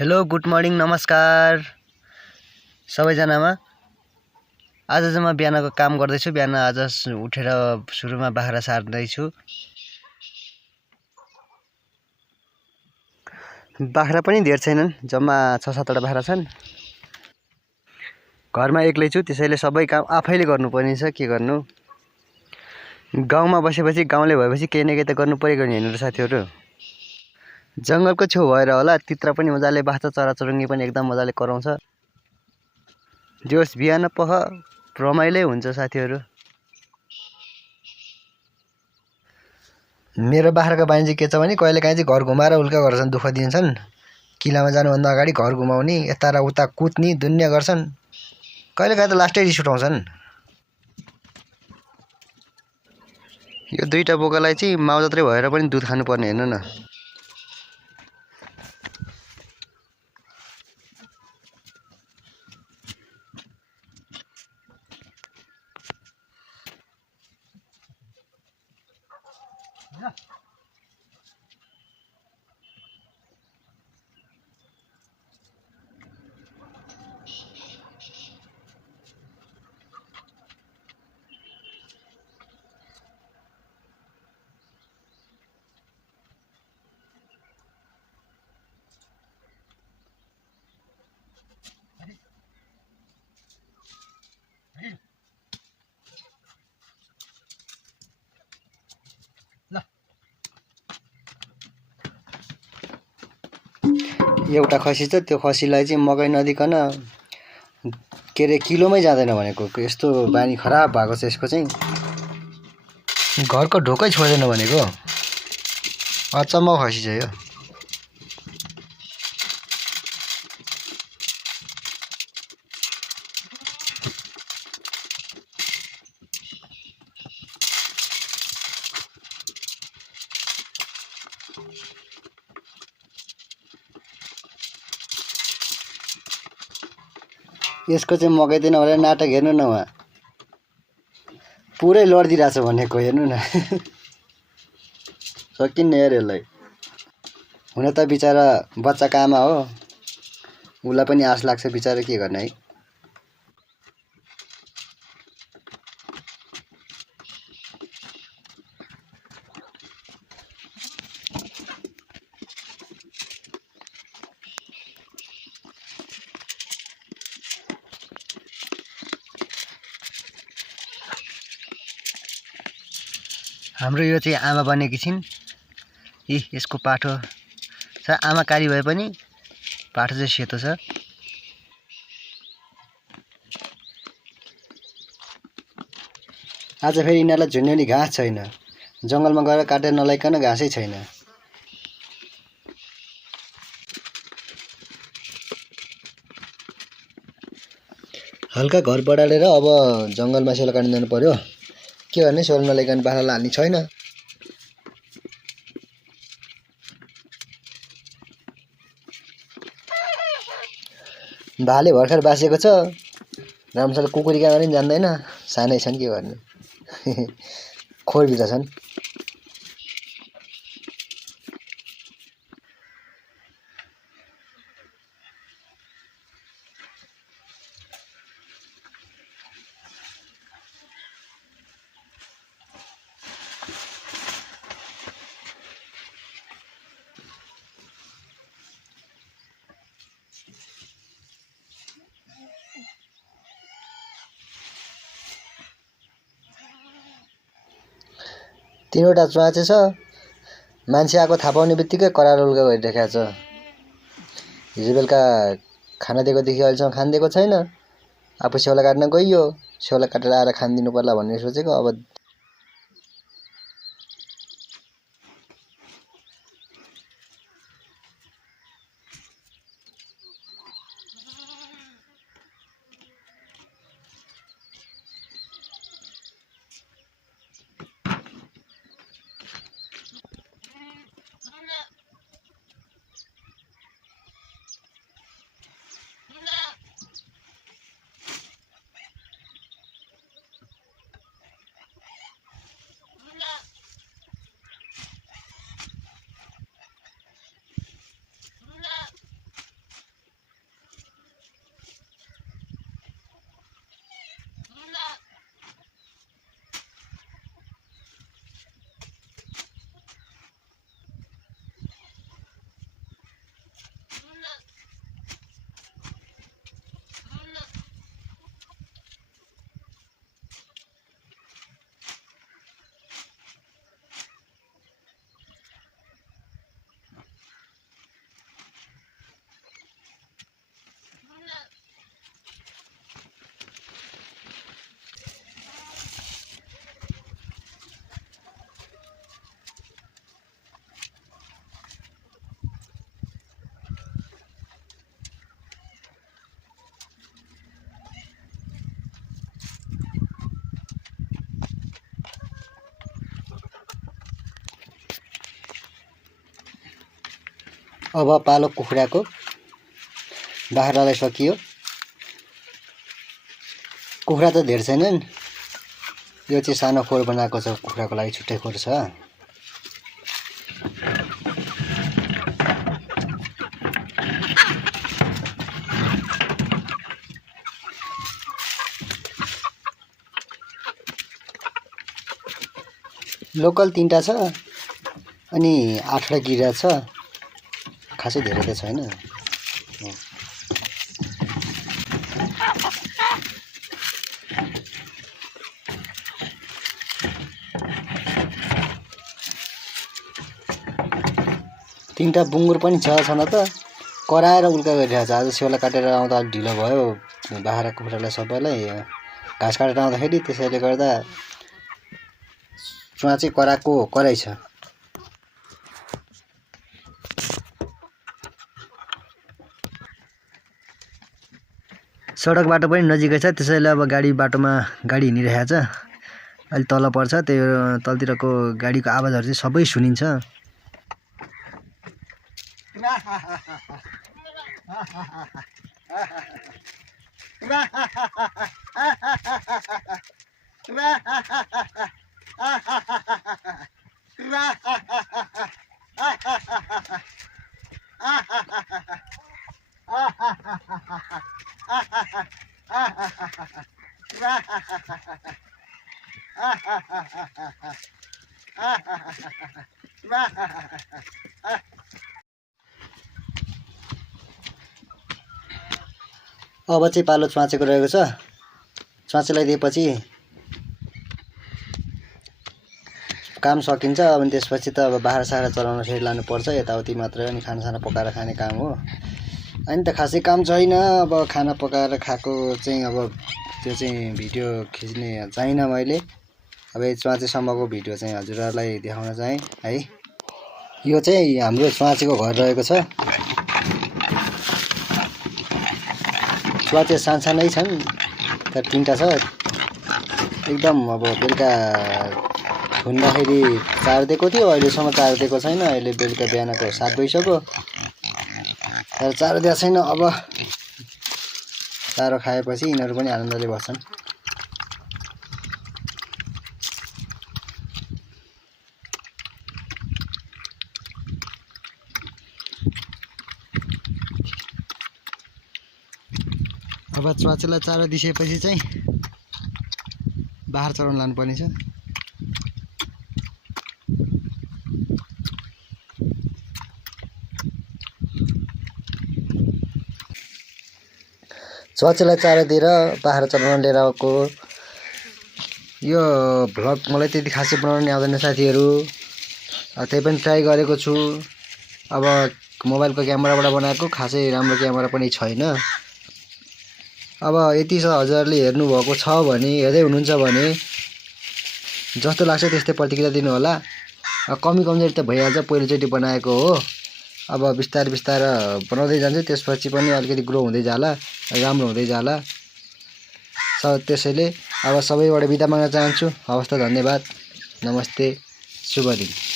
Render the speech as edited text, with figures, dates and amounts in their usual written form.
Hello good morning नमस्कार सबैजनामा। आज चाहिँ म बिहानको काम गर्दैछु। बिहान आज उठेर सुरुमा बाख्रा सार्दैछु। बाख्रा पनि धेर छैनन्, जम्मा 6-7 वटा बाख्रा छन्। घरमा एक्लै छु, त्यसैले सबै काम आफैले गर्नुपर्ने छ। के गर्नु, गाउँमा बसेपछि गाउँले भएपछि केही न केही त गर्नु परेको नि हैन र साथीहरु। जंगलको छेउ भएर होला तित्र पनि मजाले बास्छ, चराचुरुङ्गी पनि एकदम मजाले कराउँछ। जोस बिहान पख रमाइलै हुन्छ साथीहरु। मेरो बाख्राको बानी चाहिँ के छ भने कहिलेकाहीँ चाहिँ घर घुमाएर उल्का गर्छन्, दुःख दिन्छन्। किलामा जानुभन्दा अगाडि घर घुमाउने, यता र उता कुद्ने दुनिया गर्छन्। कहिलेकाहीँ त लास्टै रिस उठाउँछन्। यो दुईटा बोकालाई चाहिँ माउ जत्रै भएर पनि दुध खानुपर्ने हैन न। एउटा खसी छ, त्यो खसीलाई चाहिँ मकै नदिकन के रे किलोमै जाँदैन भनेको। यस्तो बानी खराब भएको छ यसको चाहिँ। घरको ढोकै छोड्दैन भनेको। अचम्म खसी छ यो। यसको चाहिँ मकै दिन भनेर नाटक हेर्नु न, उहाँ पुरै लड्दिरहेछ भनेको हेर्नु न। सकिन्न यार यसलाई। हुन त बिचारा बच्चाको आमा हो, उसलाई पनि आश लाग्छ बिचारा, के गर्ने है। हाम्रो यो चाहिँ आमा बनेकी छिन्। यसको पाठो छ, आमा कारी भए पनि पाठो चाहिँ सेतो छ। आज फेरि यिनीहरूलाई झुन्ड्याउने घाँस छैन, जङ्गलमा गएर काटेर नलाइकन घाँसै छैन। हल्का घर बढालेर अब जङ्गलमा स्याउला काट्न जानु पर्यो। के गर्ने, स्याउला नलाइकन बाख्रालाई हाल्ने छैन। भाले भर्खर बासेको छ, राम्रोसँग कुकुरी कहाँ पनि जान्दैन, सानै छन्, के गर्ने। खोरभित्र छन्। तीनवटा च्वाचे छ, मान्छे आएको थाहा पाउने बित्तिकै करार उल्का गरिरहेको छ। हिजो बेलुका खाना दिएकोदेखि अहिलेसम्म खान दिएको छैन। आफू स्याउला काट्न गइयो, स्याउला काटेर आएर खान दिनु पर्ला भन्ने सोचेको। अब अब पालो कुखुराको बाख्रालाई सकियो। कुखुरा त धेरै छैनन्, यो चाहिँ सानो खोर बनाएको छ, कुखुराको लागि छुट्टै खोर छ। लोकल 3टा छ अनि 8वटा गिरा छ, खासै धेरै त छैन। तीनटा बुङ्गुर पनि छ छन त कराएर उल्का गरिरहेको छ। आज सेउला काटेर आउँदा अलिक ढिलो भयो बाख्रा कुखुरालाई सबैलाई घाँस काटेर आउँदाखेरि, त्यसैले गर्दा च्वाचे कराको कराइ छ। सडक बाटो पनि नजिकै छ, त्यसैले अब बाटोमा गाडी हिँडिरहेको छ। अलि तल पर्छ, त्यो तलतिरको गाडीको आवाजहरू चाहिँ सबै सुनिन्छ। अब चाहिँ पालो च्वाचेको रहेको छ। च्वाचेलाई दिएपछि काम सकिन्छ। अनि त्यसपछि त अब बाख्रा साख्रा चलाउन फेरि लानुपर्छ यताउति मात्रै, अनि खानासाना पकाएर खाने काम हो। अनि त खासै काम छैन। अब खाना पकाएर खाएको चाहिँ अब त्यो चाहिँ भिडियो खिच्ने चाहिनँ मैले। अब यो च्वाचेसम्मको भिडियो चाहिँ हजुरहरूलाई देखाउन चाहेँ है। यो चाहिँ हाम्रो च्वाचेको घर रहेको छ। च्वाचे सानसानै छन्, तर 3टा छ। एकदम अब बेलुका हुँदाखेरि चारिदिएको थियो, अहिलेसम्म चारिदिएको छैन। अहिले बेलुका बिहानको 7 भइसक्यो, तर चारिदिएको छैन। अब चारो खाएपछि यिनीहरू पनि आनन्दले बस्छन्। अब च्वाचेलाई चारो दिइसकेपछि चाहिँ बाख्रा चराउन लानुपर्ने छ। च्वाचेलाई चारो दिएर बाख्रा चराउन लिएर आएको यो भ्लग मलाई त्यति खासै बनाउन नि आउँदैन साथीहरू। त्यही पनि ट्राई गरेको छु। अब मोबाइलको क्यामेराबाट बनाएको, खासै राम्रो क्यामेरा पनि छैन। अब यति छ, हजुरहरूले हेर्नुभएको छ भने, हेर्दै हुनुहुन्छ भने जस्तो लाग्छ त्यस्तै प्रतिक्रिया दिनु होला। कमी कमजोरी त भइहाल्छ, पहिलोचोटि बनाएको हो। अब बिस्तारै बिस्तारै बनाउँदै जान्छु, त्यसपछि पनि अलिकति ग्रो हुँदै जाला, राम्रो हुँदै जाला। त्यसैले अब सबैबाट बिदा माग्न चाहन्छु। हवस् त, धन्यवाद, नमस्ते, शुभ दिन।